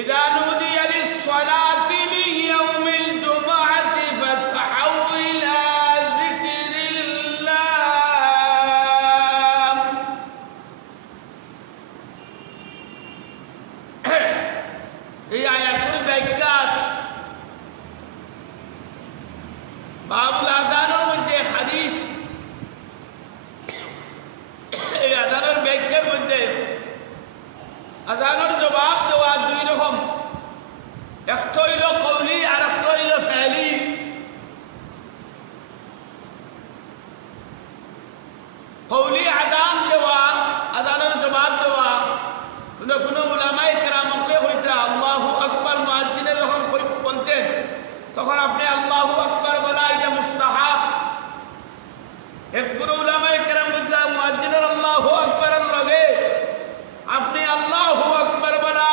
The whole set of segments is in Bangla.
ইযা নুদিয়া লিস-সালাতি মিন ইয়াউমিল জুমআতি ফাসআউ ইলা যিকরিল্লাহ। এই আয়াতুল ব্যাখ্যা বাবুল আযানের মধ্যে হাদিস, এই আযানের ব্যাখ্যার মধ্যে আযানের জবাব দেওয়া দুই রকম, একটা হইল কওলি আর একটা হইল ফেলি। কওলি আযান দেওয়া, আযানের জবাব দেওয়া, কোনো কোনো উলামায়ে কেরাম হলে হইতে আল্লাহু আকবার মুয়াজ্জিনে যখন বলছেন তখন আপনি আল্লাহু আকবার বলা এটা মুস্তাহাব। একগুলো উলামায়ে কেরাম বলছেন মুয়াজ্জিনের আল্লাহু আকবারের লগে আপনি আল্লাহু আকবার বলা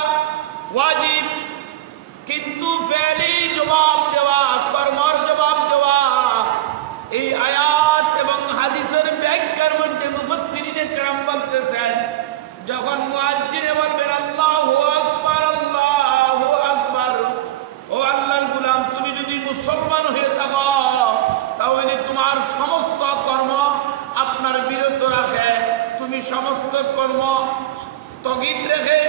ওয়াজিব, কিন্তু ফেলি জবাব দেওয়া, কর্মর জবাব দেওয়া, এই আয়াত এবং হাদিসের ব্যাখ্যার মধ্যে মুফাসসিরিনে কেরাম বলতেছেন যখন মুয়াজ্জিনে বলবেন আল্লাহু আকবার আল্লাহু আকবার, ও আল্লাহর গোলাম তুমি যদি মুসলমান হয়ে থাকো তাহলে তোমার সমস্ত কর্ম আপনার বিরত রাখে, তুমি সমস্ত কর্ম স্থগিত রেখে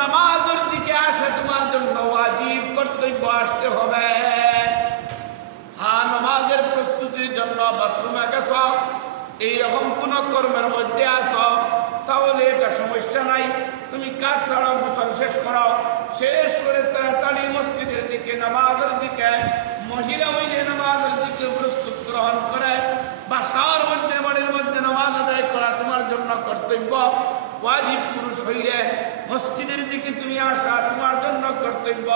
নামাজের দিকে আসে, তোমার জন্য ওয়াজিব কর্তব্য আসতে হবে। হ্যাঁ, নামাজের প্রস্তুতির জন্য বাথরুমে গেছ, এইরকম কোন কর্মের মধ্যে আসো তাহলে এটা সমস্যা নাই, তুমি কাজ ছাড়াও গোসল শেষ করো, শেষ করে তাড়াতাড়ি মসজিদের দিকে নামাজের দিকে, মহিলা হইলে নামাজের দিকে প্রস্তুত গ্রহণ করে বাসার মধ্যে বাড়ির মধ্যে নামাজ আদায় করা তোমার জন্য কর্তব্য। ওয়াজিব পুরুষ হইলে মসজিদের দিকে তুমি আসা তোমার জন্য কর্তব্য,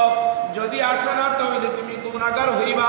যদি আসো না তাহলে তুমি গুনাহগার হইবা।